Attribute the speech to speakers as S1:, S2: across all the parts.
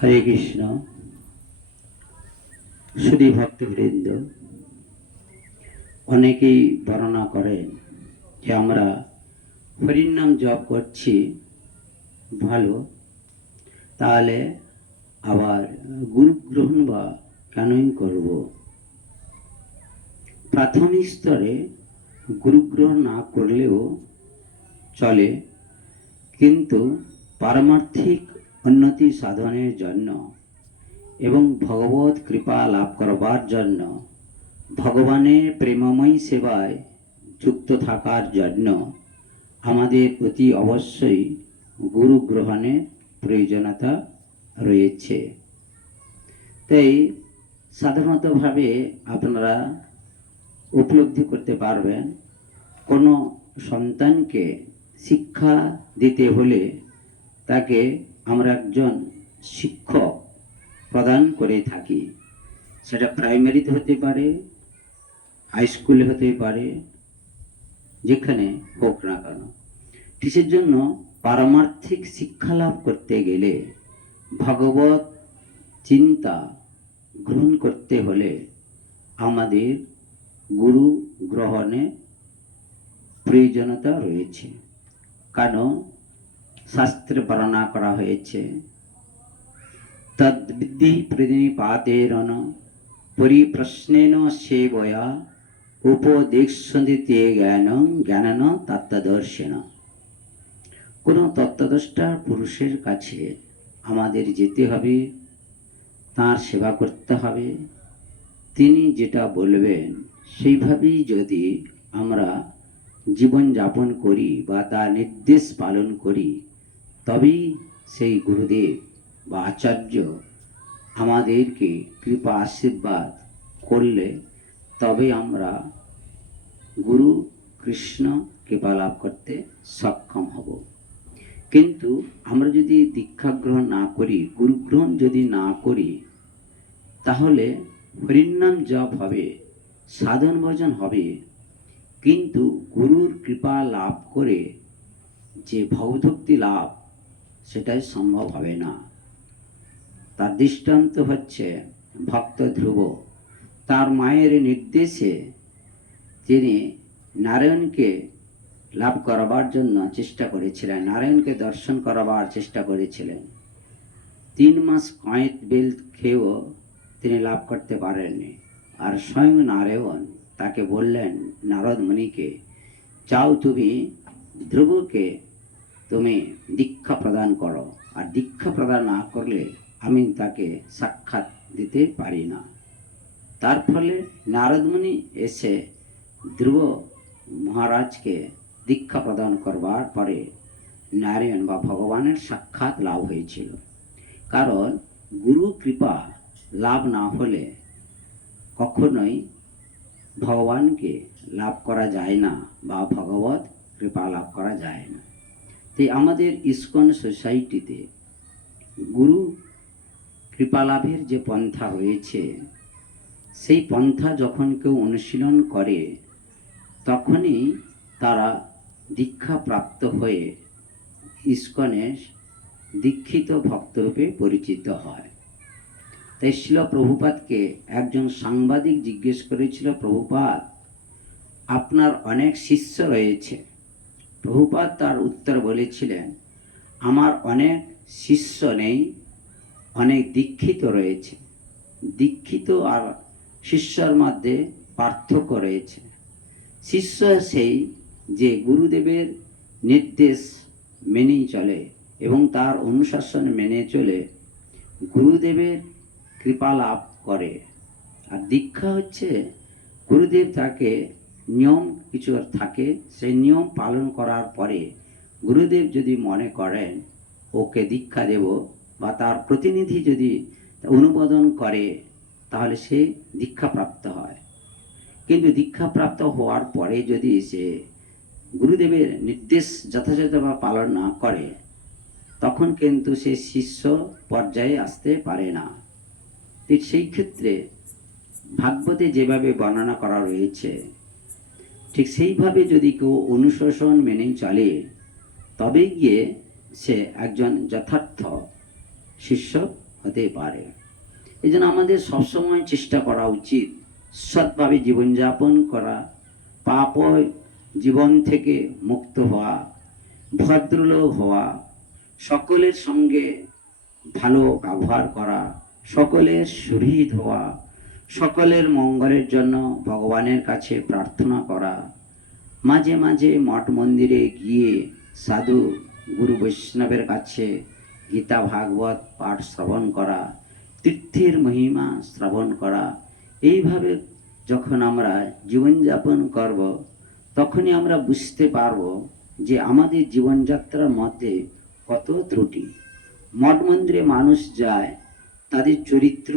S1: হরে কৃষ্ণ শুধু ভক্তবৃন্দ অনেকেই বর্ণনা করেন যে আমরা হরির নাম জপ করছি ভালো তাহলে আবার গুরু গ্রহণ বা কেনই করব প্রাথমিক স্তরে গুরুগ্রহণ না করলেও চলে কিন্তু পারমার্থিক উন্নতি সাধনের জন্য এবং ভগবত কৃপা লাভ করবার জন্য ভগবানের প্রেমময়ী সেবায় যুক্ত থাকার জন্য আমাদের অতি অবশ্যই গুরু গ্রহণের প্রয়োজনীয়তা রয়েছে তাই সাধারণতভাবে আপনারা উপলব্ধি করতে পারবেন কোনো সন্তানকে শিক্ষা দিতে হলে তাকে আমরা একজন শিক্ষক প্রদান করে থাকি সেটা প্রাইমারিতে হতে পারে হাই স্কুলে হতে পারে যেখানে হোক না কেন কিসের জন্য পারমার্থিক শিক্ষা লাভ করতে গেলে ভগবত চিন্তা গ্রহণ করতে হলে আমাদের গুরু গ্রহণে প্রয়োজনতা রয়েছে কারণ শাস্ত্রে বর্ণনা করা হয়েছে তদ্বিদ্ধি প্রতিনিপাতেরন পরিপ্রশ্নেন সেবয়া উপদেশন্তি তে জ্ঞান জ্ঞানন তত্ত্বদর্শন কোনো তত্ত্বদ্রষ্টা পুরুষের কাছে আমাদের যেতে হবে তার সেবা করতে হবে তিনি যেটা বলবেন সেইভাবেই যদি আমরা জীবনযাপন করি বা তার নির্দেশ পালন করি তবেই সেই গুরুদেব বা আচার্য আমাদেরকে কৃপা আশীর্বাদ করলে তবে আমরা গুরু কৃষ্ণ কৃপা লাভ করতে সক্ষম হব কিন্তু আমরা যদি দীক্ষা গ্রহণ না করি গুরুগ্রহণ যদি না করি তাহলে হরিনাম জপ হবে সাধন ভজন হবে কিন্তু গুরুর কৃপা লাভ করে যে ভৌধক্তি লাভ সেটাই সম্ভব হবে না তার দৃষ্টান্ত হচ্ছে ভক্ত ধ্রুব তার মায়ের নির্দেশে তিনি নারায়ণকে লাভ করবার জন্য চেষ্টা করেছিলেন নারায়ণকে দর্শন করাবার চেষ্টা করেছিলেন তিন মাস কয়েত বেল খেয়েও তিনি লাভ করতে পারেননি আর স্বয়ং নারায়ণ তাকে বললেন নারদ মুনিকে চাও তুমি ধ্রুবকে তুমি দীক্ষা প্রদান করো আর দীক্ষা প্রদান না করলে আমি তাকে সাক্ষাৎ দিতে পারি না তার ফলে নারদমুনি এসে ধ্রুব মহারাজকে দীক্ষা প্রদান করবার পরে নারায়ণ বা ভগবানের সাক্ষাৎ লাভ হয়েছিল কারণ গুরু কৃপা লাভ না হলে কখনোই ভগবানকে লাভ করা যায় না বা ভগবত কৃপা লাভ করা যায় না তাই আমাদের ইস্কন সোসাইটিতে গুরু কৃপালাভের যে পন্থা রয়েছে সেই পন্থা যখন কেউ অনুশীলন করে তখনই তারা দীক্ষা প্রাপ্ত হয়ে ইস্কনের দীক্ষিত ভক্তরূপে পরিচিত হয় তাই শিল প্রভুপাতকে একজন সাংবাদিক জিজ্ঞেস করেছিল প্রভুপাত আপনার অনেক শিষ্য রয়েছে প্রভুপাত তার উত্তর বলেছিলেন আমার অনেক শিষ্য নেই অনেক দীক্ষিত রয়েছে দীক্ষিত আর শিষ্যর মধ্যে পার্থক্য রয়েছে শিষ্য সেই যে গুরুদেবের নির্দেশ মেনেই চলে এবং তার অনুশাসন মেনে চলে গুরুদেবের কৃপা লাভ করে আর দীক্ষা হচ্ছে গুরুদেব তাকে নিয়ম কিছু থাকে সেই নিয়ম পালন করার পরে গুরুদেব যদি মনে করেন ওকে দীক্ষা দেব বা তার প্রতিনিধি যদি অনুমোদন করে তাহলে সে দীক্ষাপ্রাপ্ত হয় কিন্তু দীক্ষাপ্রাপ্ত হওয়ার পরে যদি সে গুরুদেবের নির্দেশ যথাযথভাবে পালন না করে তখন কিন্তু সে শিষ্য পর্যায়ে আসতে পারে না সেই ক্ষেত্রে ভাগবতে যেভাবে বর্ণনা করা রয়েছে ঠিক সেইভাবে যদি কেউ অনুশাসন মেনে চলে তবে গিয়ে সে একজন যথার্থ শিষ্য হতে পারে এই জন্য আমাদের সবসময় চেষ্টা করা উচিত সৎভাবে জীবনযাপন করা পাপ জীবন থেকে মুক্ত হওয়া ভদ্রলোক হওয়া সকলের সঙ্গে ভালো ব্যবহার করা সকলের সুহৃদ হওয়া সকলের মঙ্গলের জন্য ভগবানের কাছে প্রার্থনা করা মাঝে মাঝে মঠ মন্দিরে গিয়ে সাধু গুরু বৈষ্ণবের কাছে গীতা ভাগবত পাঠ শ্রবণ করা তীর্থের মহিমা শ্রবণ করা এইভাবে যখন আমরা জীবনযাপন করব তখনই আমরা বুঝতে পারব যে আমাদের জীবনযাত্রার মধ্যে কত ত্রুটি মঠ মন্দিরে মানুষ যায় তাদের চরিত্র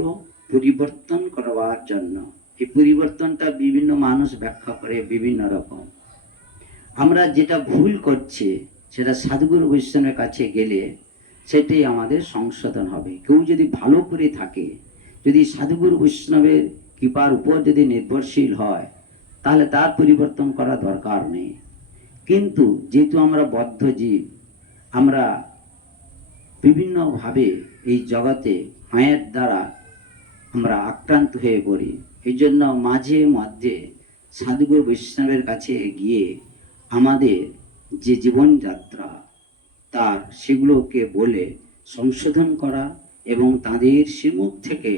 S1: পরিবর্তন করবার জন্য এই পরিবর্তনটা বিভিন্ন মানুষ ব্যাখ্যা করে বিভিন্ন রকম আমরা যেটা ভুল করছে সেটা সাধুগুরু বৈষ্ণবের কাছে গেলে সেটাই আমাদের সংশোধন হবে কেউ যদি ভালো করে থাকে যদি সাধুগুরু বৈষ্ণবের কৃপার উপর যদি নির্ভরশীল হয় তাহলে তার পরিবর্তন করা দরকার নেই কিন্তু যেহেতু আমরা বদ্ধ জীব আমরা বিভিন্নভাবে এই জগতে হায়ের দ্বারা আমরা আক্রান্ত হয়ে পড়ি এই জন্য মাঝে মধ্যে সাধুগুরু বৈষ্ণবের কাছে গিয়ে আমাদের যে জীবনযাত্রা তার সেগুলোকে বলে সংশোধন করা এবং তাদের শ্রীমুখ থেকে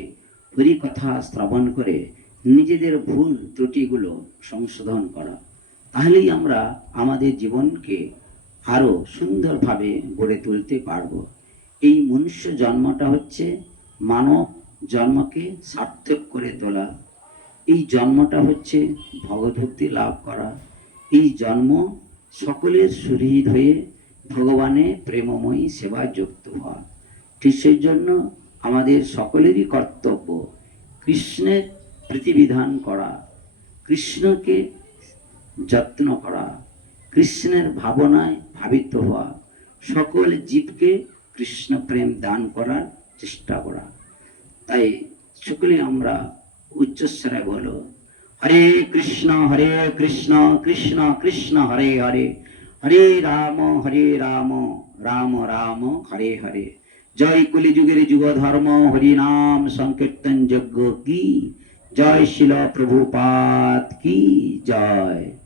S1: হরিকথা শ্রবণ করে নিজেদের ভুল ত্রুটিগুলো সংশোধন করা তাহলেই আমরা আমাদের জীবনকে আরও সুন্দরভাবে গড়ে তুলতে পারব এই মনুষ্য জন্মটা হচ্ছে মানব জন্মকে সার্থক করে তোলা এই জন্মটা হচ্ছে ভগভক্তি লাভ করা এই জন্ম সকলের সুহৃদ হয়ে ভগবানে প্রেমময়ী সেবা যুক্ত হওয়া কৃষ্ণের জন্য আমাদের সকলেরই কর্তব্য কৃষ্ণের প্রীতিবিধান করা কৃষ্ণকে যত্ন করা কৃষ্ণের ভাবনায় ভাবিত হওয়া সকল জীবকে কৃষ্ণ প্রেম দান করার চেষ্টা করা তাই সকলে আমরা উচ্চস্বরে বলো হরে কৃষ্ণ হরে কৃষ্ণ কৃষ্ণ কৃষ্ণ হরে হরে হরে রাম হরে রাম রাম রাম হরে হরে জয় কলিযুগের যুগ ধর্ম হরিনাম সংকীর্তন যজ্ঞ কি জয় শিল প্রভুপাত কি জয়